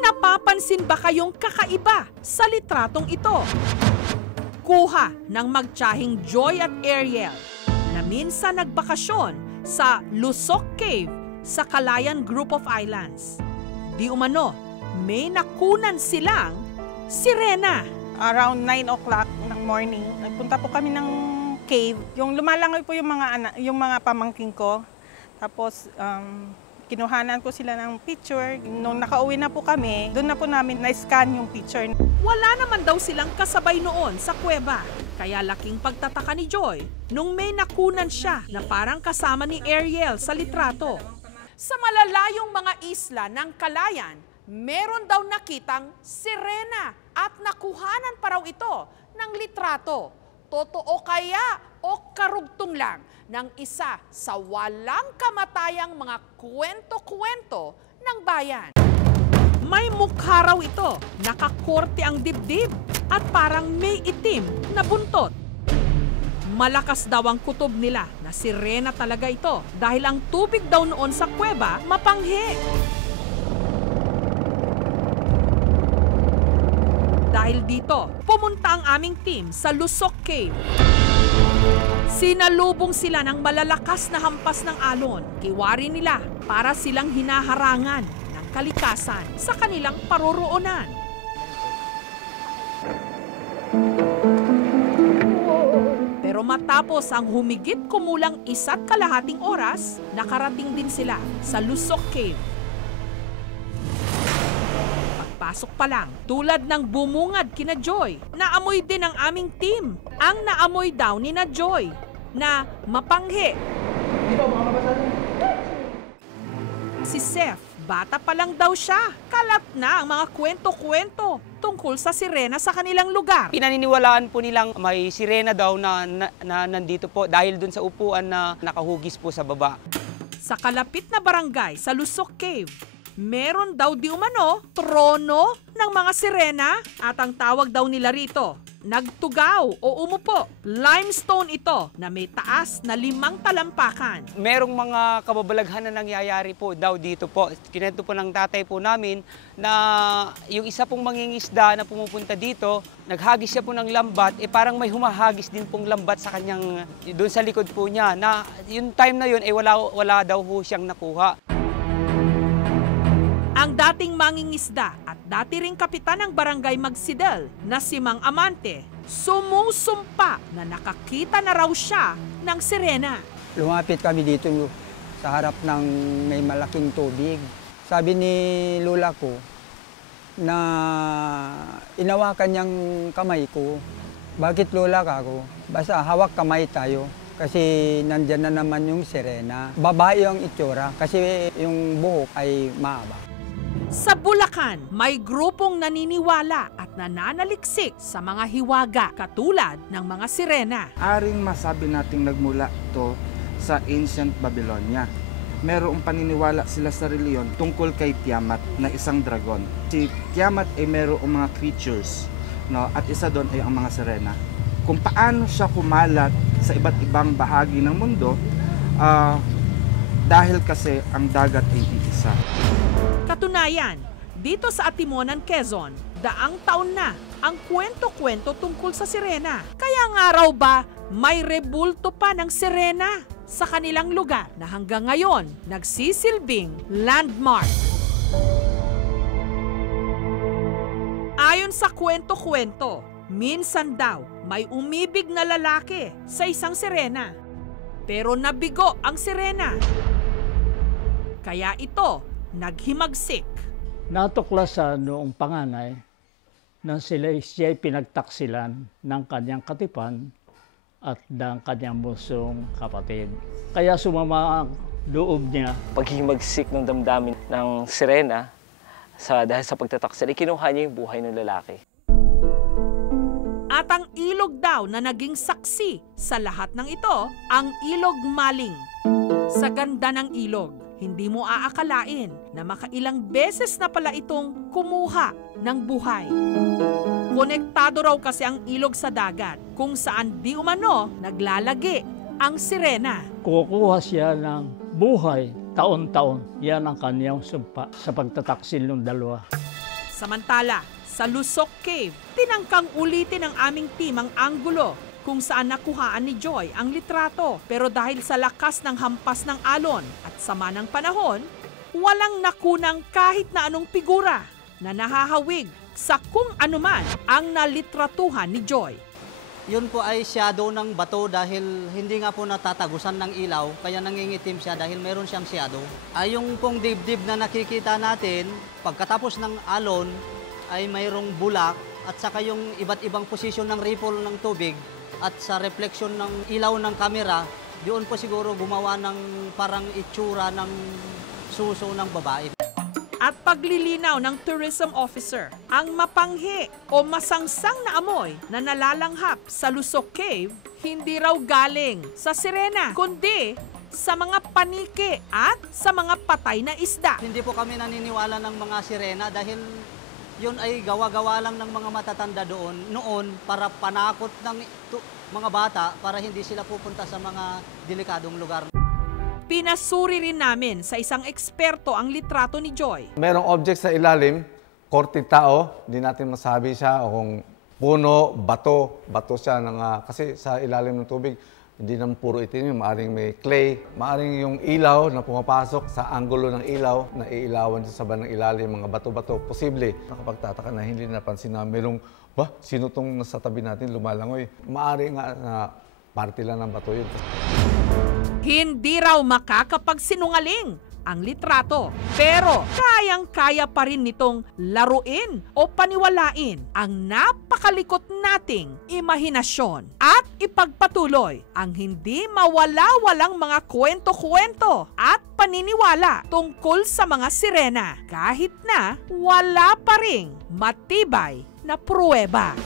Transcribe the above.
napapansin ba kayong kakaiba sa litratong ito? Kuha ng magtiyahing Joy at Ariel na minsan nagbakasyon sa Lusok Cave sa Calayan Group of Islands. Di umano, may nakunan silang sirena. Around 9 o'clock ng morning, nagpunta po kami ng cave. Yung lumalangoy po yung mga pamangking ko. Tapos, kinuhanan ko sila ng picture. Nung nakauwi na po kami, doon na po namin na-scan yung picture. Wala naman daw silang kasabay noon sa kuweba. Kaya laking pagtataka ni Joy nung may nakunan siya na parang kasama ni Ariel sa litrato. Sa malalayong mga isla ng Calayan, meron daw nakitang sirena at nakuhanan pa raw ito ng litrato. Totoo kaya o karugtong lang ng isa sa walang kamatayang mga kwento-kwento ng bayan? May mukha raw ito, nakakorte ang dibdib at parang may itim na buntot. Malakas daw ang kutob nila na sirena talaga ito dahil ang tubig daw noon sa kuweba mapanghi. Dahil dito, pumunta ang aming team sa Lusok Cave. Sinalubong sila ng malalakas na hampas ng alon. Kiwari nila para silang hinaharangan ng kalikasan sa kanilang paroroonan. Pero matapos ang humigit kumulang 1.5 oras, nakarating din sila sa Lusok Cave. Pagpasok pa lang, tulad ng bumungad kina Joy, naamoy din ang aming team. Ang naamoy daw ni na Joy na mapanghi. Si Seth, bata pa lang daw siya. Kalat na ang mga kwento-kwento tungkol sa sirena sa kanilang lugar. Pinaniniwalaan po nilang may sirena daw na nandito po dahil dun sa upuan na nakahugis po sa baba. Sa kalapit na barangay sa Lusok Cave, meron daw di umano trono ng mga sirena at ang tawag daw nila rito, nagtugaw o umupo. Limestone ito na may taas na 5 talampakan. Merong mga kababalaghan na nangyayari po daw dito po. Kinento po ng tatay po namin na yung isa pong mangingisda na pumupunta dito, naghagis siya po ng lambat, parang may humahagis din pong lambat sa kanyang, doon sa likod po niya, na yung time na yun wala daw ho siyang nakuha. Ang dating mangingisda at dati ring kapitan ng barangay Magsidel na si Mang Amante, sumusumpa na nakakita na raw siya ng sirena. Lumapit kami dito sa harap ng may malaking tubig. Sabi ni lola ko na inawakan niyang kamay ko. Bakit lola ka ako? Basta hawak kamay tayo. Kasi nandyan na naman yung sirena. Babae ang itsura kasi yung buhok ay mahaba. Sa Bulacan, may grupong naniniwala at nananaliksik sa mga hiwaga katulad ng mga sirena. Aring masabi nating nagmula ito sa ancient Babylonia. Merong paniniwala sila sa reliyon tungkol kay Tiamat na isang dragon. Si Tiamat ay merong mga creatures, no? At isa doon ay ang mga sirena. Kung paano siya kumalat sa iba't ibang bahagi ng mundo, dahil kasi ang dagat ay iisa. Katunayan, dito sa Atimonan, Quezon, daang taon na ang kwento-kwento tungkol sa sirena. Kaya nga raw ba may rebulto pa ng sirena sa kanilang lugar na hanggang ngayon nagsisilbing landmark. Ayon sa kwento-kwento, minsan daw may umibig na lalaki sa isang sirena. Pero nabigo ang sirena. Kaya ito naghimagsik. Natuklasan noong panganay na siya'y pinagtaksilan ng kanyang katipan at ng kanyang busong kapatid. Kaya sumama ang loob niya. Paghimagsik ng damdamin ng sirena dahil sa pagtataksil, kinuha niya yung buhay ng lalaki. At ang ilog daw na naging saksi sa lahat ng ito, ang Ilog Maling. Sa ganda ng ilog, hindi mo aakalain na makailang beses na pala itong kumuha ng buhay. Konektado raw kasi ang ilog sa dagat kung saan di umano naglalagi ang sirena. Kukuha siya ng buhay taon-taon. Yan ang kanyang sumpa sa pagtataksil ng dalawa. Samantala, sa Lusok Cave, tinangkang ulitin ng aming team ang anggulo kung saan nakuhaan ni Joy ang litrato. Pero dahil sa lakas ng hampas ng alon at sama ng panahon, walang nakunang kahit na anong figura na nahahawig sa kung anuman ang nalitratuhan ni Joy. Yun po ay shadow ng bato dahil hindi nga po natatagusan ng ilaw, kaya nangingitim siya dahil meron siyang shadow. Ay yung pong dibdib na nakikita natin, pagkatapos ng alon ay mayroong bulak at saka yung iba't ibang posisyon ng ripple ng tubig at sa reflection ng ilaw ng kamera, doon po siguro gumawa ng parang itsura ng suso ng babae. At paglilinaw ng tourism officer, ang mapanghi o masangsang na amoy na nalalanghap sa Lusok Cave, hindi raw galing sa sirena, kundi sa mga paniki at sa mga patay na isda. Hindi po kami naniniwala ng mga sirena dahil yun ay gawa-gawa lang ng mga matatanda noon para panakot ng mga bata para hindi sila pupunta sa mga delikadong lugar. Pinasuri rin namin sa isang eksperto ang litrato ni Joy. Merong object sa ilalim, korte tao, hindi natin masabi siya o kung puno, bato siya kasi sa ilalim ng tubig, hindi naman puro itim, maaring may clay, maaring yung ilaw na pumapasok sa anggulo ng ilaw na iilawan sa bandang ilalim, mga bato-bato, posible. Nakapagtataka na hindi napansin na merong, sino tong nasa tabi natin lumalangoy? Maaring nga na parte lang ng bato yun. Hindi raw makakapagsinungaling ang litrato. Pero kayang-kaya pa rin nitong laruin o paniwalain ang napakalikot nating imahinasyon at ipagpatuloy ang hindi mawala-walang mga kwento-kwento at paniniwala tungkol sa mga sirena kahit na wala pa ring matibay na pruweba.